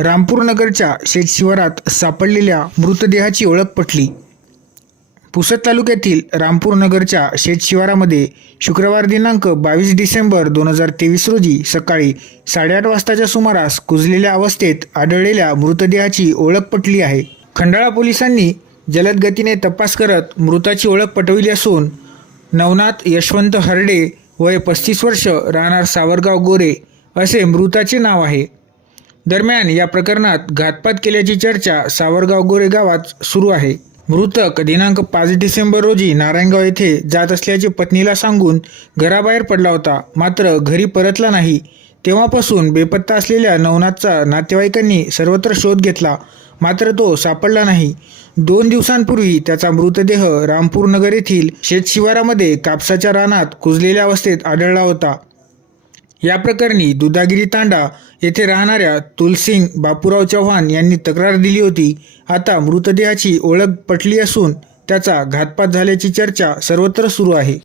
रामपूरनगरच्या शेतशिवारात सापडलेल्या मृतदेहाची ओळख पटली. पुसद तालुक्यातील रामपूरनगरच्या शेतशिवारामध्ये शुक्रवार दिनांक बावीस डिसेंबर दोन हजार तेवीस रोजी सकाळी साडेआठ वाजताच्या सुमारास कुजलेल्या अवस्थेत आढळलेल्या मृतदेहाची ओळख पटली आहे. खंडाळा पोलिसांनी जलद गतीने तपास करत मृताची ओळख पटविली असून नवनाथ यशवंत हरडे वय पस्तीस वर्ष राहणार सावरगाव गोरे असे मृताचे नाव आहे. दरम्यान या प्रकरणात घातपात केल्याची चर्चा सावरगाव गोरे गावात सुरू आहे. मृतक दिनांक पाच डिसेंबर रोजी नारायणगाव येथे जात असल्याचे पत्नीला सांगून घराबाहेर पडला होता. मात्र घरी परतला नाही. तेव्हापासून बेपत्ता असलेल्या नवनाथचा नातेवाईकांनी सर्वत्र शोध घेतला. मात्र तो सापडला नाही. दोन दिवसांपूर्वी त्याचा मृतदेह रामपूर नगर येथील शेतशिवारामध्ये कापसाच्या रानात कुजलेल्या अवस्थेत आढळला होता. या प्रकरणी दुधागिरी तांडा येथे राहणाऱ्या तुलसिंग बापूराव चव्हाण यांनी तक्रार दिली होती. आता मृतदेहाची ओळख पटली असून त्याचा घातपात झाल्याची चर्चा सर्वत्र सुरू आहे.